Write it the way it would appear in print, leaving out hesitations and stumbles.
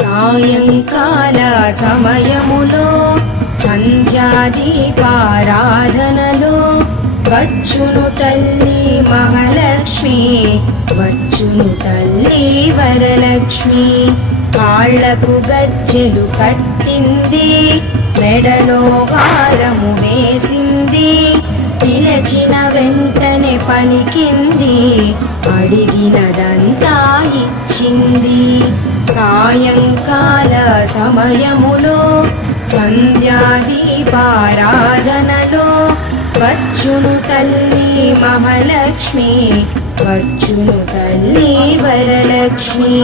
సాయంకాల సమయములో సంధ్యాదీపారాధనలో వచ్చును తల్లి మహాలక్ష్మి, వచ్చును తల్లి వరలక్ష్మి. కాళ్లకు గజ్జెలు కట్టింది, మెడలో హారము వేసింది, పిలచిన వెంటనే పలికింది, అడిగినదంతా ఇచ్చింది. సాయంకాల సమయములో సంధ్యాదీపారాధనలో వచ్చును తల్లి మహాలక్ష్మి, వచ్చును తల్లి వరలక్ష్మి.